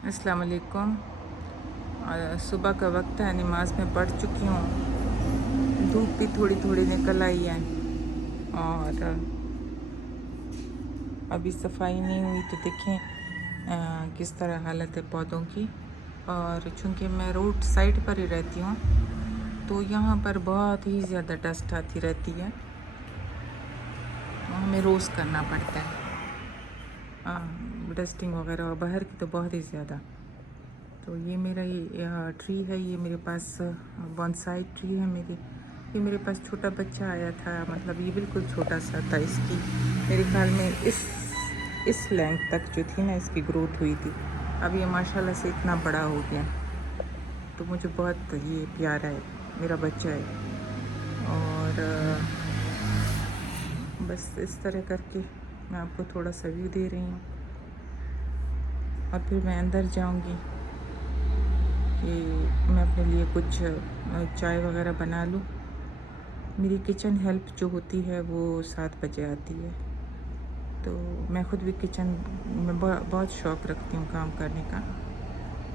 अस्सलाम वालेकुम। और सुबह का वक्त है, नमाज में पढ़ चुकी हूँ। धूप भी थोड़ी थोड़ी निकल आई है और अभी सफाई नहीं हुई तो देखें किस तरह हालत है पौधों की। और चूँकि मैं रोड साइड पर ही रहती हूँ तो यहाँ पर बहुत ही ज़्यादा डस्ट आती रहती है, तो हमें रोज़ करना पड़ता है डस्टिंग वगैरह, और बाहर की तो बहुत ही ज़्यादा। तो ये मेरा ये ट्री है, ये मेरे पास बॉन्साई ट्री है मेरी। ये मेरे पास छोटा बच्चा आया था, मतलब ये बिल्कुल छोटा सा था। इसकी मेरे ख्याल में इस लेंथ तक जो थी ना इसकी ग्रोथ हुई थी। अब ये माशाल्लाह से इतना बड़ा हो गया, तो मुझे बहुत ये प्यारा है, मेरा बच्चा है। और बस इस तरह करके मैं आपको थोड़ा सा व्यू दे रही हूँ और फिर मैं अंदर जाऊँगी कि मैं अपने लिए कुछ चाय वगैरह बना लूँ। मेरी किचन हेल्प जो होती है वो 7 बजे आती है, तो मैं ख़ुद भी किचन में बहुत शौक़ रखती हूँ काम करने का।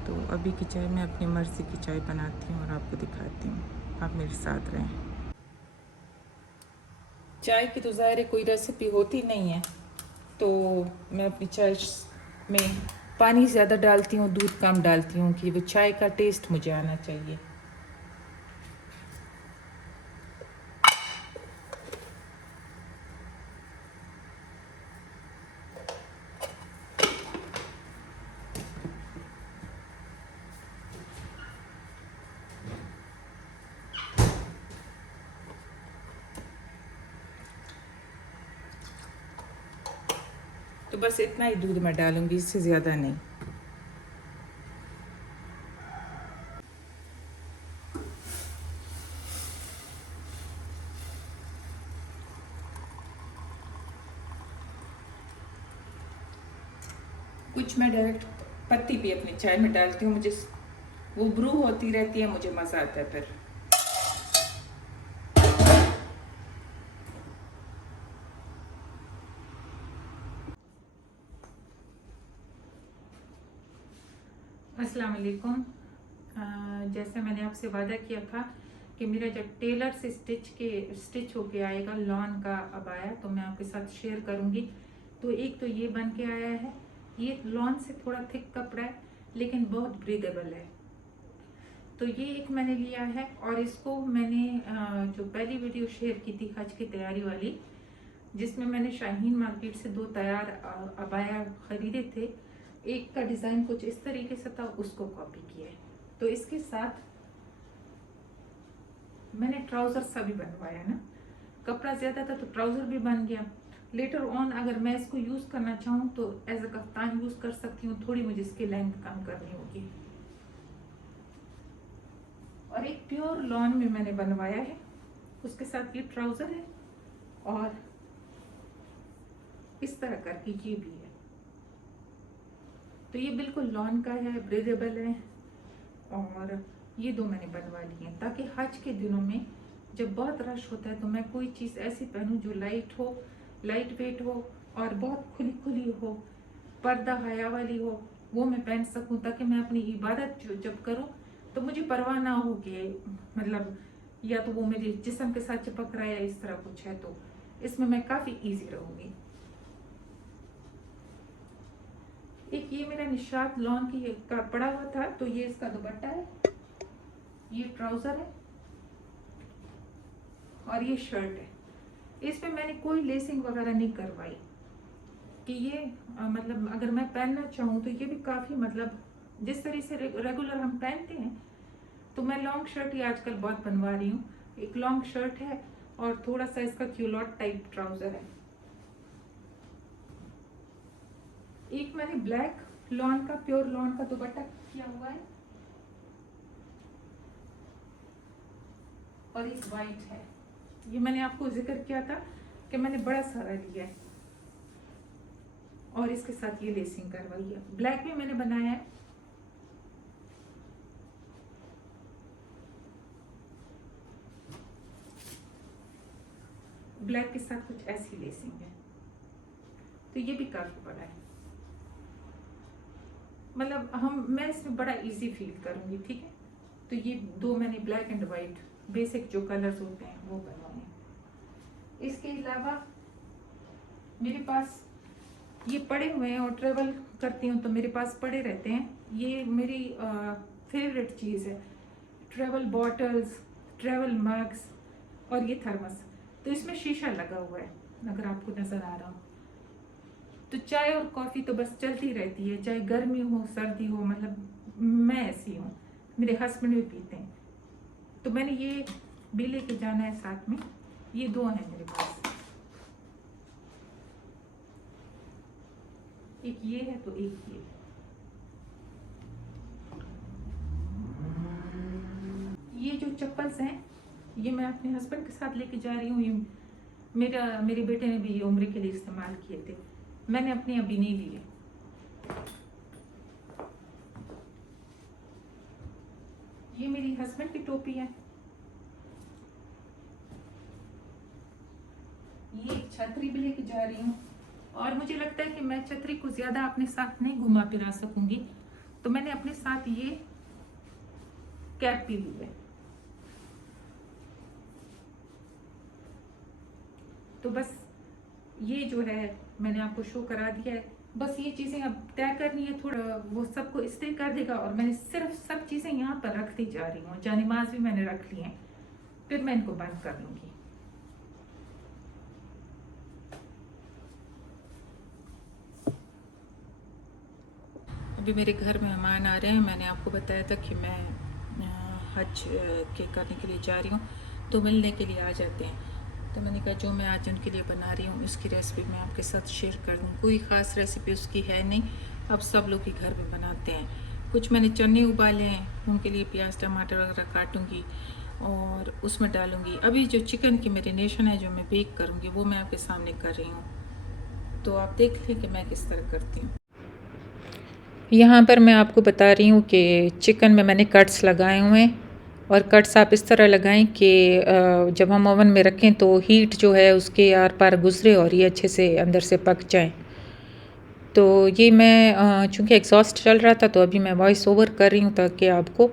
तो अभी की चाय मैं अपनी मर्ज़ी की चाय बनाती हूँ और आपको दिखाती हूँ, आप मेरे साथ रहें। चाय की तो ज़ाहिर है कोई रेसिपी होती नहीं है, तो मैं अपनी चाय में पानी ज़्यादा डालती हूँ, दूध कम डालती हूँ कि वो चाय का टेस्ट मुझे आना चाहिए। तो बस इतना ही दूध मैं डालूँगी, इससे ज़्यादा नहीं। कुछ मैं डायरेक्ट पत्ती भी अपनी चाय में डालती हूँ, मुझे वो ब्रू होती रहती है, मुझे मज़ा आता है फिर। अस्सलाम वालेकुम। जैसे मैंने आपसे वादा किया था कि मेरा जब टेलर से स्टिच होके आएगा लॉन का अबाया, तो मैं आपके साथ शेयर करूँगी। तो एक तो ये बन के आया है, ये लॉन से थोड़ा थिक कपड़ा है लेकिन बहुत ब्रीदेबल है। तो ये एक मैंने लिया है, और इसको मैंने जो पहली वीडियो शेयर की थी हज की तैयारी वाली, जिसमें मैंने शाहीन मार्केट से 2 तैयार अबाया ख़रीदे थे। एक का डिज़ाइन कुछ इस तरीके से था, उसको कॉपी किया है। तो इसके साथ मैंने ट्राउज़र सा भी बनवाया ना, कपड़ा ज़्यादा था तो ट्राउज़र भी बन गया। लेटर ऑन अगर मैं इसको यूज़ करना चाहूँ तो एज अ कफ्तान यूज़ कर सकती हूँ, थोड़ी मुझे इसकी लेंथ कम करनी होगी। और एक प्योर लॉन में मैंने बनवाया है, उसके साथ ये ट्राउज़र है और इस तरह करके ये भी है। तो ये बिल्कुल लॉन का है, ब्रीदेबल है, और ये 2 मैंने बनवा ली हैं ताकि हज के दिनों में जब बहुत रश होता है तो मैं कोई चीज़ ऐसी पहनूं जो लाइट हो, लाइट वेट हो और बहुत खुली खुली हो, पर्दा हया वाली हो, वो मैं पहन सकूं, ताकि मैं अपनी इबादत जब करूं तो मुझे परवाह ना हो कि मतलब या तो वो मेरे जिस्म के साथ चिपक रहा है या इस तरह कुछ है, तो इसमें मैं काफ़ी ईजी रहूँगी। एक ये मेरा निशात लॉन की का पड़ा हुआ था, तो ये इसका दुपट्टा है, ये ट्राउज़र है और ये शर्ट है। इसमें मैंने कोई लेसिंग वगैरह नहीं करवाई कि ये मतलब अगर मैं पहनना चाहूँ तो ये भी काफ़ी मतलब जिस तरह से रेगुलर हम पहनते हैं। तो मैं लॉन्ग शर्ट ही आजकल बहुत बनवा रही हूँ। एक लॉन्ग शर्ट है और थोड़ा सा इसका क्यूलॉट टाइप ट्राउज़र है। एक मैंने ब्लैक लॉन का, प्योर लॉन का दुपट्टा किया हुआ है और एक वाइट है। ये मैंने आपको जिक्र किया था कि मैंने बड़ा सारा लिया है और इसके साथ ये लेसिंग करवाई है। ब्लैक भी मैंने बनाया है। ब्लैक के साथ कुछ ऐसी लेसिंग है, तो ये भी काफी बड़ा है। मतलब मैं इसमें बड़ा इजी फील करूँगी, ठीक है। तो ये 2 मैंने ब्लैक एंड वाइट बेसिक जो कलर्स होते हैं वो बनवाए। इसके अलावा मेरे पास ये पड़े हुए हैं और ट्रेवल करती हूँ तो मेरे पास पड़े रहते हैं। ये मेरी फेवरेट चीज़ है, ट्रेवल बॉटल्स, ट्रेवल मग्स और ये थर्मस। तो इसमें शीशा लगा हुआ है, अगर आपको नज़र आ रहा हो। तो चाय और कॉफ़ी तो बस चलती रहती है, चाहे गर्मी हो सर्दी हो, मतलब मैं ऐसी हूँ। मेरे हस्बैंड भी पीते हैं, तो मैंने ये भी लेके जाना है साथ में। ये 2 हैं मेरे पास, एक ये है तो एक ये जो चप्पल्स हैं ये मैं अपने हस्बैंड के साथ लेके जा रही हूँ। ये मेरे बेटे ने भी ये उम्र के लिए इस्तेमाल किए थे, मैंने अपने अभी नहीं लिए। ये मेरी हस्बैंड की टोपी है। ये एक छतरी भी लेके जा रही हूँ, और मुझे लगता है कि मैं छतरी को ज़्यादा अपने साथ नहीं घुमा फिरा सकूंगी, तो मैंने अपने साथ ये कैप भी ली है। तो बस ये जो है मैंने आपको शो करा दिया है। बस ये चीज़ें अब तय करनी है, थोड़ा वो सबको इस्त्री कर देगा, और मैंने सिर्फ सब चीज़ें यहाँ पर रखती जा रही हूँ। जानिमाज भी मैंने रख ली हैं, फिर मैं इनको बंद कर लूँगी। अभी मेरे घर में मेहमान आ रहे हैं। मैंने आपको बताया था कि मैं हज के करने के लिए जा रही हूँ, तो मिलने के लिए आ जाते हैं। तो मैंने कहा जो मैं आज उनके लिए बना रही हूँ इसकी रेसिपी मैं आपके साथ शेयर कर दूँ। कोई ख़ास रेसिपी उसकी है नहीं, अब सब लोग ही घर में बनाते हैं। कुछ मैंने चने उबाले हैं, उनके लिए प्याज टमाटर वगैरह काटूँगी और उसमें डालूँगी। अभी जो चिकन की मैरिनेशन है जो मैं बेक करूँगी वो मैं आपके सामने कर रही हूँ, तो आप देख लें कि मैं किस तरह करती हूँ। यहाँ पर मैं आपको बता रही हूँ कि चिकन में मैंने कट्स लगाए हुए हैं, और कट्स आप इस तरह लगाएं कि जब हम ओवन में रखें तो हीट जो है उसके आर पार गुजरे और ये अच्छे से अंदर से पक जाएं। तो ये मैं चूँकि एग्जॉस्ट चल रहा था तो अभी मैं वॉइस ओवर कर रही हूँ ताकि आपको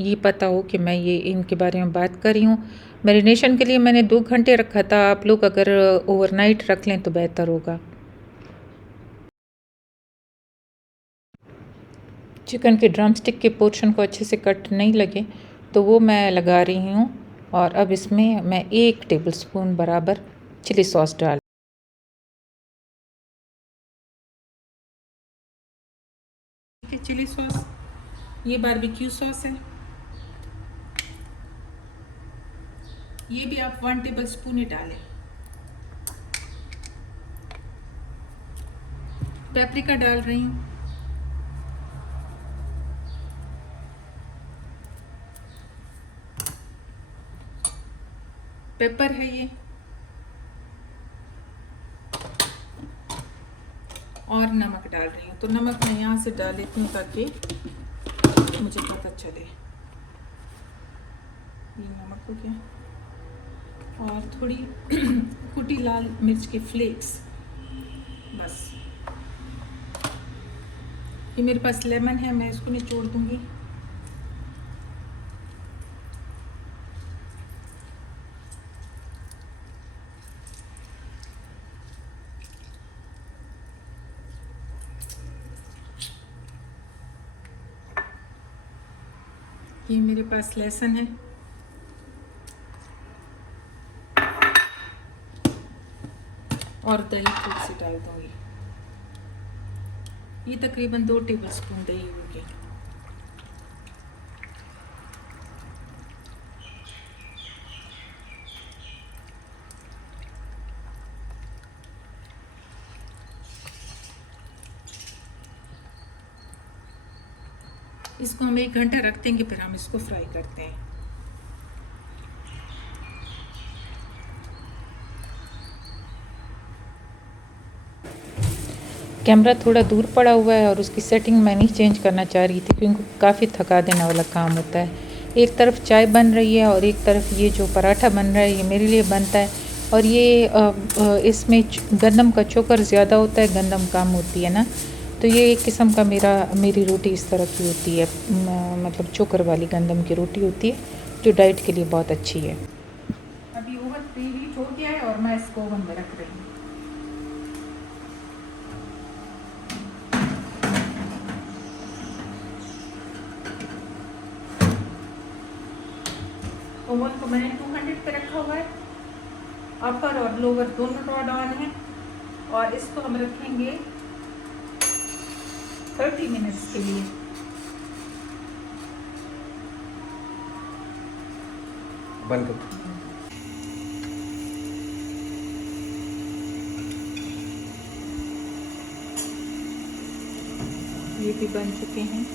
ये पता हो कि मैं ये इनके बारे में बात कर रही हूँ। मैरिनेशन के लिए मैंने 2 घंटे रखा था, आप लोग अगर ओवरनाइट रख लें तो बेहतर होगा। चिकन के ड्रम स्टिक के पोर्शन को अच्छे से कट नहीं लगे तो वो मैं लगा रही हूँ, और अब इसमें मैं 1 टेबलस्पून बराबर चिली सॉस डाल। चिली सॉस, ये बारबेक्यू सॉस है, ये भी आप 1 टेबलस्पून ही डालें। पेपरिका डाल रही हूँ, पेपर है ये, और नमक डाल रही हूँ। तो नमक मैं यहाँ से डाल लेती हूँ ताकि मुझे पता चले। ये नमक हो गया, और थोड़ी कुटी लाल मिर्च के फ्लेक्स, बस। ये मेरे पास लेमन है, मैं इसको निचोड़ दूँगी। ये मेरे पास लहसुन है, और दही थोड़ी सी डाल दूँगी। ये तकरीबन 2 टेबलस्पून दही होगी। इसको हम 1 घंटा रख देंगे, फिर हम इसको फ्राई करते हैं। कैमरा थोड़ा दूर पड़ा हुआ है और उसकी सेटिंग मैं नहीं चेंज करना चाह रही थी क्योंकि काफ़ी थका देने वाला काम होता है। एक तरफ चाय बन रही है और एक तरफ ये जो पराठा बन रहा है ये मेरे लिए बनता है, और ये इसमें गंदम का चोकर ज़्यादा होता है, गंदम कम होती है ना, तो ये एक किस्म का मेरी रोटी इस तरह की होती है, मतलब चोकर वाली गंदम की रोटी होती है जो डाइट के लिए बहुत अच्छी है। अभी ओवन प्रीहीट हो गया है और मैं इसको ओवन में रख रही हूँ। ओवन को मैंने 200 पे रखा हुआ है, अपर और लोअर दोनों रॉड ऑन है, और इसको हम रखेंगे 30 मिनट्स के लिए। बंद कर। ये भी बन चुके हैं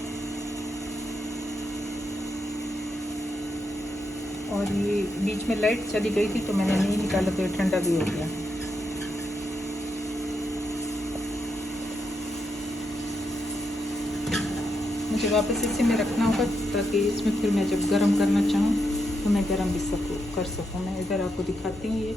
और ये बीच में लाइट चली गई थी तो मैंने नहीं निकाला, तो ये ठंडा भी हो गया। मुझे वापस इसी में रखना होगा ताकि इसमें फिर मैं जब गरम करना चाहूँ तो मैं गरम भी कर सकूँ। मैं इधर आपको दिखाती हूँ। ये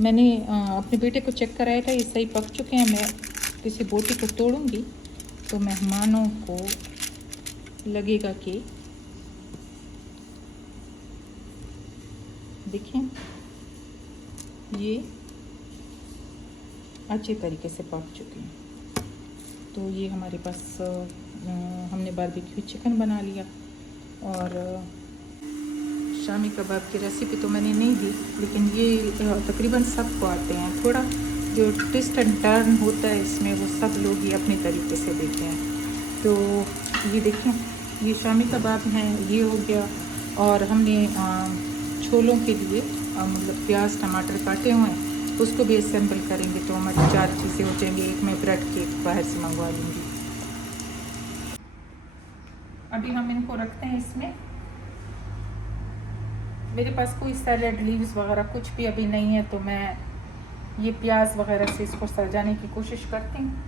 मैंने अपने बेटे को चेक कराया था, ये सही पक चुके हैं। मैं किसी बोटी को तोड़ूंगी तो मेहमानों को लगेगा कि देखें ये अच्छे तरीके से पक चुके हैं। तो ये हमारे पास हमने बारबेक्यू चिकन बना लिया। और शामी कबाब की रेसिपी तो मैंने नहीं दी, लेकिन ये तकरीबन सबको आते हैं। थोड़ा जो ट्विस्ट एंड टर्न होता है इसमें वो सब लोग ही अपने तरीके से देते हैं। तो ये देखें, ये शामी कबाब हैं, ये हो गया। और हमने छोलों के लिए मतलब प्याज टमाटर काटे हुए हैं, उसको भी असेंबल करेंगे तो हमारी 4 चीज़ें हो जाएंगी। एक मैं ब्रेड केक बाहर से मंगवा लूँगी। अभी हम इनको रखते हैं इसमें। मेरे पास कोई सैलेड लीव्स वगैरह कुछ भी अभी नहीं है, तो मैं ये प्याज वगैरह से इसको सजाने की कोशिश करती हूँ।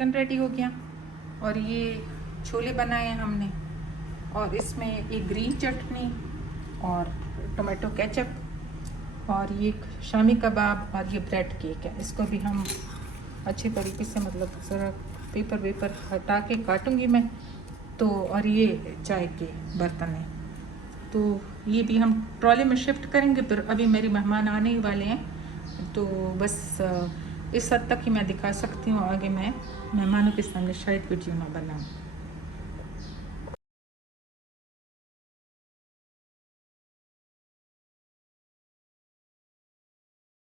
चिकन रेडी हो गया। और ये छोले बनाए हैं हमने, और इसमें एक ग्रीन चटनी और टोमेटो केचप और ये शामी कबाब और ये ब्रेड केक है। इसको भी हम अच्छे तरीके से मतलब ज़रा पेपर हटा के काटूंगी मैं तो। और ये चाय के बर्तन है, तो ये भी हम ट्रॉली में शिफ्ट करेंगे। फिर अभी मेरे मेहमान आने ही वाले हैं, तो बस इस हद तक ही मैं दिखा सकती हूँ। आगे मैं मेहमानों के सामने शायद वीडियो ना बनाऊँ।